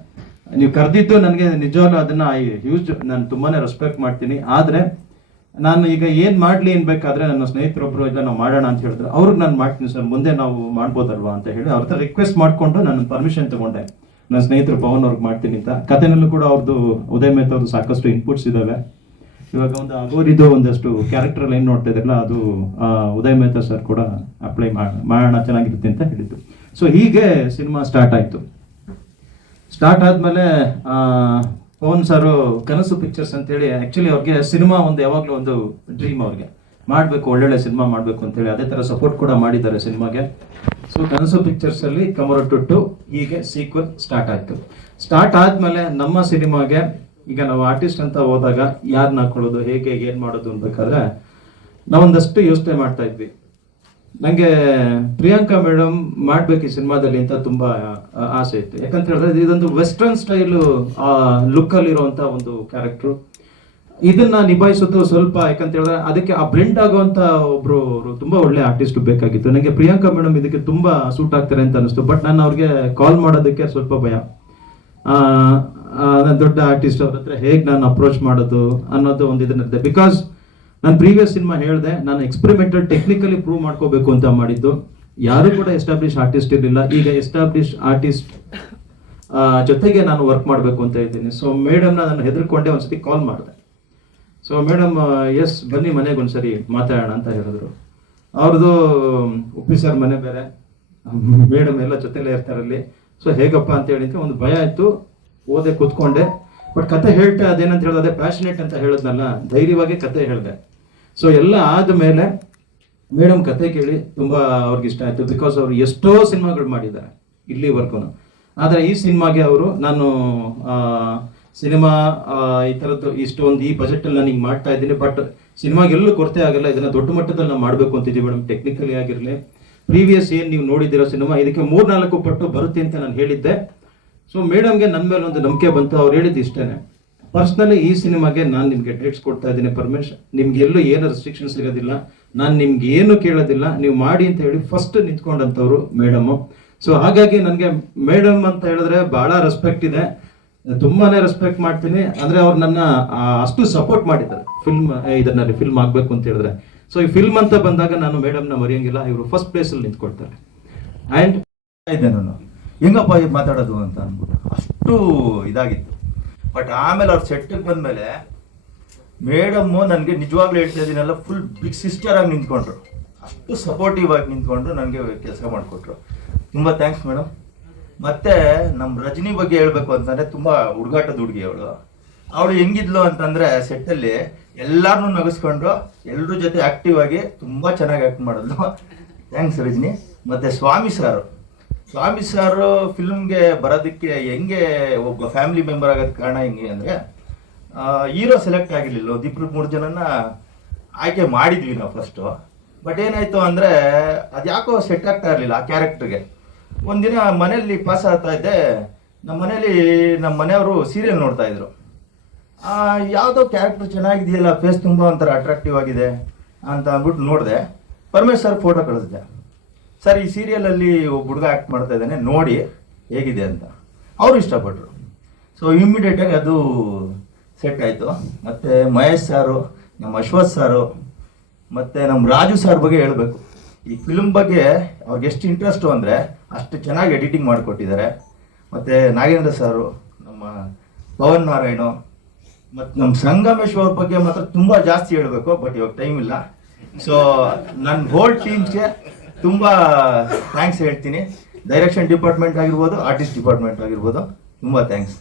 ನೀವು ಕರೆದಿದ್ದು ನನಗೆ ನಿಜವಾಗ್ಲೂ ಅದನ್ನು ನಾನು ತುಂಬಾ ರೆಸ್ಪೆಕ್ಟ್ ಮಾಡ್ತೀನಿ. ಆದರೆ ನಾನು ಈಗ ಏನು ಮಾಡಲಿ ಅನ್ಬೇಕಾದ್ರೆ ನನ್ನ ಸ್ನೇಹಿತರೊಬ್ಬರು ಇಲ್ಲ ನಾವು ಮಾಡೋಣ ಅಂತ ಹೇಳಿದ್ರು. ಅವ್ರಿಗೆ ನಾನು ಮಾಡ್ತೀನಿ ಸರ್, ಮುಂದೆ ನಾವು ಮಾಡ್ಬೋದಲ್ವಾ ಅಂತ ಹೇಳಿ ಅವ್ರ ಹತ್ರ ರಿಕ್ವೆಸ್ಟ್ ಮಾಡಿಕೊಂಡು ನಾನು ಪರ್ಮಿಷನ್ ತಗೊಂಡೆ, ನನ್ನ ಸ್ನೇಹಿತರು ಪವನ್ ಅವ್ರಿಗೆ ಮಾಡ್ತೀನಿ ಅಂತ. ಕಥೆನಲ್ಲೂ ಕೂಡ ಅವ್ರದ್ದು ಉದಯ್ ಮೆಹ್ತಾ ಅವ್ರದ್ದು ಸಾಕಷ್ಟು ಇನ್ಪುಟ್ಸ್ ಇದ್ದಾವೆ. ಇವಾಗ ಒಂದು ಅಗೋರಿದು ಒಂದಷ್ಟು ಕ್ಯಾರೆಕ್ಟರ್ ಏನು ನೋಡ್ತಾ ಇದ್ರಲ್ಲ, ಅದು ಉದಯ್ ಮೆಹ್ತಾ ಸರ್ ಕೂಡ ಅಪ್ಲೈ ಮಾಡೋಣ ಚೆನ್ನಾಗಿರುತ್ತೆ ಅಂತ ಹೇಳಿದ್ದು. ಸೊ ಹೀಗೆ ಸಿನಿಮಾ ಸ್ಟಾರ್ಟ್ ಆಯಿತು. ಸ್ಟಾರ್ಟ್ ಆದಮೇಲೆ ಪವನ್ ಸರ್ ಕನಸು ಪಿಕ್ಚರ್ಸ್ ಅಂತೇಳಿ, ಆ್ಯಕ್ಚುಲಿ ಅವ್ರಿಗೆ ಸಿನಿಮಾ ಒಂದು ಯಾವಾಗಲೂ ಒಂದು ಡ್ರೀಮ್, ಅವ್ರಿಗೆ ಮಾಡಬೇಕು, ಒಳ್ಳೊಳ್ಳೆ ಸಿನಿಮಾ ಮಾಡಬೇಕು ಅಂತೇಳಿ ಅದೇ ಥರ ಸಪೋರ್ಟ್ ಕೂಡ ಮಾಡಿದ್ದಾರೆ ಸಿನಿಮಾಗೆ. ಸೊ ಕನಸು ಪಿಕ್ಚರ್ಸಲ್ಲಿ ಕಮರ್ ಟು 2 ಹೀಗೆ ಸೀಕ್ವೆಲ್ ಸ್ಟಾರ್ಟ್ ಆಯಿತು. ಸ್ಟಾರ್ಟ್ ಆದಮೇಲೆ ನಮ್ಮ ಸಿನಿಮಾಗೆ ಈಗ ನಾವು ಆರ್ಟಿಸ್ಟ್ ಅಂತ ಹೋದಾಗ ಯಾರನ್ನ ಹಾಕೊಳ್ಳೋದು, ಹೇಗೆ ಏನು ಮಾಡೋದು ಅನ್ಬೇಕಾದ್ರೆ ನಾವೊಂದಷ್ಟು ಯೋಚನೆ ಮಾಡ್ತಾ ಇದ್ವಿ. ನನಗೆ ಪ್ರಿಯಾಂಕಾ ಮೇಡಮ್ ಮಾಡ್ಬೇಕು ಈ ಸಿನಿಮಾದಲ್ಲಿ ಅಂತ ತುಂಬ ಆಸೆ ಇತ್ತು. ಯಾಕಂತ ಹೇಳಿದ್ರೆ ಇದೊಂದು ವೆಸ್ಟರ್ನ್ ಸ್ಟೈಲು ಲುಕ್ಕಲ್ಲಿರುವಂಥ ಒಂದು ಕ್ಯಾರೆಕ್ಟ್ರು. ಇದನ್ನ ನಿಭಾಯಿಸೋದು ಸ್ವಲ್ಪ, ಯಾಕಂತ ಹೇಳಿದ್ರೆ ಅದಕ್ಕೆ ಆ ಬ್ಲೆಂಡ್ ಆಗುವಂಥ ಒಬ್ರು ತುಂಬ ಒಳ್ಳೆ ಆರ್ಟಿಸ್ಟ್ ಬೇಕಾಗಿತ್ತು. ನನಗೆ ಪ್ರಿಯಾಂಕಾ ಮೇಡಮ್ ಇದಕ್ಕೆ ತುಂಬ ಸೂಟ್ ಆಗ್ತಾರೆ ಅಂತ ಅನಿಸ್ತು. ಬಟ್ ನಾನು ಅವ್ರಿಗೆ ಕಾಲ್ ಮಾಡೋದಕ್ಕೆ ಸ್ವಲ್ಪ ಭಯ. ನಾನು ದೊಡ್ಡ ಆರ್ಟಿಸ್ಟ್ ಅವ್ರ ಹತ್ರ ಹೇಗೆ ನಾನು ಅಪ್ರೋಚ್ ಮಾಡೋದು ಅನ್ನೋದು ಒಂದು ಇದನ್ನಿರುತ್ತೆ. ಬಿಕಾಸ್ ನಾನು ಪ್ರೀವಿಯಸ್ ಸಿನಿಮಾ ಹೇಳಿದೆ, ನಾನು ಎಕ್ಸ್ಪೆರಿಮೆಂಟಲ್ ಟೆಕ್ನಿಕಲಿ ಪ್ರೂವ್ ಮಾಡ್ಕೋಬೇಕು ಅಂತ ಮಾಡಿದ್ದು. ಯಾರು ಕೂಡ ಎಸ್ಟಾಬ್ಲಿಷ್ ಆರ್ಟಿಸ್ಟ್ ಇರಲಿಲ್ಲ. ಈಗ ಎಸ್ಟಾಬ್ಲಿಷ್ ಆರ್ಟಿಸ್ಟ್ ಜೊತೆಗೆ ನಾನು ವರ್ಕ್ ಮಾಡಬೇಕು ಅಂತ ಇದ್ದೀನಿ. ಸೊ ಮೇಡಮ್ನ ನಾನು ಹೆದರ್ಕೊಂಡೆ ಒಂದ್ಸತಿ ಕಾಲ್ ಮಾಡಿದೆ. ಸೊ ಮೇಡಮ್ ಎಸ್ ಬನ್ನಿ ಮನೆಗೆ ಒಂದ್ಸರಿ ಮಾತಾಡೋಣ ಅಂತ ಹೇಳಿದ್ರು. ಅವ್ರದ್ದು ಉಪ್ಪಿ ಸರ್ ಮನೆ ಬೇರೆ, ಮೇಡಮ್ ಎಲ್ಲ ಜೊತೆಲೇ ಇರ್ತಾರಲ್ಲಿ. ಸೊ ಹೇಗಪ್ಪ ಅಂತ ಹೇಳಿದ್ರೆ ಒಂದು ಭಯ ಇತ್ತು. ಓದೆ ಕೂತ್ಕೊಂಡೆ. ಬಟ್ ಕತೆ ಹೇಳ್ತೆ ಅದೇನಂತ ಹೇಳಿದ್ರೆ ಅದೇ ಪ್ಯಾಷನೇಟ್ ಅಂತ ಹೇಳಿದ್ನಲ್ಲ, ಧೈರ್ಯವಾಗಿ ಕತೆ ಹೇಳಿದೆ. ಸೊ ಎಲ್ಲ ಆದಮೇಲೆ ಮೇಡಮ್ ಕತೆ ಕೇಳಿ ತುಂಬ ಅವ್ರಿಗೆ ಇಷ್ಟ ಆಯಿತು. ಬಿಕಾಸ್ ಅವರು ಎಷ್ಟೋ ಸಿನಿಮಾಗಳು ಮಾಡಿದ್ದಾರೆ ಇಲ್ಲಿವರೆಗೂ. ಆದರೆ ಈ ಸಿನಿಮಾಗೆ ಅವರು ನಾನು ಸಿನಿಮಾ ಈ ಥರದ್ದು ಇಷ್ಟೊಂದು ಈ ಬಜೆಟಲ್ಲಿ ನಾನು ಹಿಂಗೆ ಮಾಡ್ತಾ ಇದ್ದೀನಿ, ಬಟ್ ಸಿನಿಮಾಗೆಲ್ಲೂ ಕೊರತೆ ಆಗಲ್ಲ, ಇದನ್ನು ದೊಡ್ಡ ಮಟ್ಟದಲ್ಲಿ ನಾವು ಮಾಡಬೇಕು ಅಂತಿದ್ದೀವಿ ಮೇಡಮ್. ಟೆಕ್ನಿಕಲಿ ಆಗಿರಲಿ, ಪ್ರೀವಿಯಸ್ ಏನು ನೀವು ನೋಡಿದ್ದೀರೋ ಸಿನಿಮಾ ಇದಕ್ಕೆ 3-4 ಪಟ್ಟು ಬರುತ್ತೆ ಅಂತ ನಾನು ಹೇಳಿದ್ದೆ. ಸೊ ಮೇಡಮ್ಗೆ ನನ್ನ ಮೇಲೆ ಒಂದು ನಂಬಿಕೆ ಬಂತು. ಅವ್ರು ಹೇಳಿದ್ದು ಇಷ್ಟೇ, ಪರ್ಸ್ನಲಿ ಈ ಸಿನಿಮಾಗೆ ನಾನು ನಿಮಗೆ ಡೇಟ್ಸ್ ಕೊಡ್ತಾ ಇದ್ದೀನಿ ಪರಮೇಶ್, ನಿಮ್ಗೆ ಎಲ್ಲೂ ಏನು ರೆಸ್ಟ್ರಿಕ್ಷನ್ಸ್ ಇರೋದಿಲ್ಲ, ನಾನು ನಿಮ್ಗೆ ಏನು ಕೇಳೋದಿಲ್ಲ, ನೀವು ಮಾಡಿ ಅಂತ ಹೇಳಿ ಫಸ್ಟ್ ನಿಂತ್ಕೊಂಡಂಥವ್ರು ಮೇಡಮ್ಮು. ಸೊ ಹಾಗಾಗಿ ನನಗೆ ಮೇಡಮ್ ಅಂತ ಹೇಳಿದ್ರೆ ಭಾಳ ರೆಸ್ಪೆಕ್ಟ್ ಇದೆ, ತುಂಬಾ ರೆಸ್ಪೆಕ್ಟ್ ಮಾಡ್ತೀನಿ. ಅಂದರೆ ಅವ್ರು ನನ್ನ ಅಷ್ಟು ಸಪೋರ್ಟ್ ಮಾಡಿದ್ದಾರೆ ಇದರಲ್ಲಿ ಫಿಲ್ಮ್ ಆಗಬೇಕು ಅಂತ ಹೇಳಿದ್ರೆ. ಸೊ ಈ ಫಿಲ್ಮ್ ಅಂತ ಬಂದಾಗ ನಾನು ಮೇಡಮ್ನ ಮರೆಯೋಂಗಿಲ್ಲ, ಇವರು ಫಸ್ಟ್ ಪ್ಲೇಸಲ್ಲಿ ನಿಂತ್ಕೊಳ್ತಾರೆ. ಆ್ಯಂಡ್ ಇದ್ದೆ ನಾನು ಹೆಂಗಪ್ಪ ಮಾತಾಡೋದು ಅಂತ ಅಂದ್ಬಿಟ್ಟು ಅಷ್ಟು ಇದಾಗಿತ್ತು. ಬಟ್ ಆಮೇಲೆ ಅವ್ರು ಸೆಟ್ಟಿಗೆ ಬಂದಮೇಲೆ ಮೇಡಮ್ಮು ನನಗೆ ನಿಜವಾಗ್ಲೂ ಹೇಳ್ತಾ ಇದ್ದೀನಲ್ಲ, ಫುಲ್ ಬಿಗ್ ಸಿಸ್ಟರ್ ಆಗಿ ನಿಂತ್ಕೊಂಡ್ರು. ಅಷ್ಟು ಸಪೋರ್ಟಿವ್ ಆಗಿ ನಿಂತ್ಕೊಂಡು ನನಗೆ ಕೆಲಸ ಮಾಡಿಕೊಟ್ರು. ತುಂಬ ಥ್ಯಾಂಕ್ಸ್ ಮೇಡಮ್. ಮತ್ತು ನಮ್ಮ ರಜನಿ ಬಗ್ಗೆ ಹೇಳಬೇಕು ಅಂತಂದರೆ ತುಂಬ ಹುಡುಗಾಟದ ಹುಡುಗಿ ಅವಳು ಹೆಂಗಿದ್ಲು ಅಂತಂದರೆ ಸೆಟ್ಟಲ್ಲಿ ಎಲ್ಲರನ್ನೂ ನಗಿಸ್ಕೊಂಡು ಎಲ್ಲರ ಜೊತೆ ಆ್ಯಕ್ಟಿವ್ ಆಗಿ ತುಂಬ ಚೆನ್ನಾಗಿ ಆ್ಯಕ್ಟ್ ಮಾಡಿದ್ಲು. ಥ್ಯಾಂಕ್ಸ್ ರಜನಿ. ಮತ್ತು ಸ್ವಾಮಿ ಸಾರು ಫಿಲ್ಮ್ಗೆ ಬರೋದಕ್ಕೆ ಹೆಂಗೆ ಒಬ್ಬ ಫ್ಯಾಮಿಲಿ ಮೆಂಬರ್ ಆಗೋದಕ್ಕೆ ಕಾರಣ ಹೆಂಗೆ ಅಂದರೆ, ಹೀರೋ ಸೆಲೆಕ್ಟ್ ಆಗಿರಲಿಲ್ಲ, 2-3 ಜನನ ಆಯ್ಕೆ ಮಾಡಿದ್ವಿ ನಾವು ಫಸ್ಟು. ಬಟ್ ಏನಾಯಿತು ಅಂದರೆ ಅದು ಯಾಕೋ ಸೆಟ್ ಆಗ್ತಾ ಇರಲಿಲ್ಲ ಆ ಕ್ಯಾರೆಕ್ಟ್ರಿಗೆ. ಒಂದಿನ ಮನೆಯಲ್ಲಿ ಪಾಸ್ ಆಗ್ತಾ ಇದ್ದೆ, ನಮ್ಮ ಮನೆಯವರು ಸೀರಿಯಲ್ ನೋಡ್ತಾಯಿದ್ರು. ಯಾವುದೋ ಕ್ಯಾರೆಕ್ಟರ್ ಚೆನ್ನಾಗಿದೆಯಲ್ಲ, ಫೇಸ್ ತುಂಬ ಒಂಥರ ಅಟ್ರಾಕ್ಟಿವ್ ಆಗಿದೆ ಅಂತ ಅಂದ್ಬಿಟ್ಟು ನೋಡಿದೆ. ಪರಮೇಶ್ ಸರ್ ಫೋಟೋ ಕಳಿಸಿದೆ. ಸರ್ ಈ ಸೀರಿಯಲಲ್ಲಿ ಒಬ್ಬ ಹುಡುಗ ಆ್ಯಕ್ಟ್ ಮಾಡ್ತಾ ಇದ್ದಾನೆ, ನೋಡಿ ಹೇಗಿದೆ ಅಂತ. ಅವರು ಇಷ್ಟಪಟ್ಟರು. ಸೊ ಇಮ್ಮಿಡಿಯೇಟಾಗಿ ಅದು ಸೆಟ್ ಆಯಿತು. ಮತ್ತು ಮಹೇಶ್ ಸಾರು, ನಮ್ಮ ಅಶ್ವಥ್ ಸಾರು ಮತ್ತು ನಮ್ಮ ರಾಜು ಸರ್ ಬಗ್ಗೆ ಹೇಳಬೇಕು. ಈ ಫಿಲ್ಮ್ ಬಗ್ಗೆ ಅವ್ರಿಗೆ ಎಷ್ಟು ಇಂಟ್ರೆಸ್ಟು ಅಂದರೆ ಅಷ್ಟು ಚೆನ್ನಾಗಿ ಎಡಿಟಿಂಗ್ ಮಾಡಿಕೊಟ್ಟಿದ್ದಾರೆ. ಮತ್ತು ನಾಗೇಂದ್ರ ಸಾರು, ನಮ್ಮ ಪವನ್ ನಾರಾಯಣು ಮತ್ತು ನಮ್ಮ ಸಂಗಮೇಶ್ ಅವ್ರ ಬಗ್ಗೆ ಮಾತ್ರ ತುಂಬ ಜಾಸ್ತಿ ಹೇಳಬೇಕು, ಬಟ್ ಇವಾಗ ಟೈಮ್ ಇಲ್ಲ. ಸೊ ನನ್ನ ಹೋಲ್ ಟೀಮ್ಸ್ಗೆ ತುಂಬ ಥ್ಯಾಂಕ್ಸ್ ಹೇಳ್ತೀನಿ. ಡೈರೆಕ್ಷನ್ ಡಿಪಾರ್ಟ್ಮೆಂಟ್ ಆಗಿರ್ಬೋದು, ಆರ್ಟಿಸ್ಟ್ ಡಿಪಾರ್ಟ್ಮೆಂಟ್ ಆಗಿರ್ಬೋದು, ತುಂಬ ಥ್ಯಾಂಕ್ಸ್.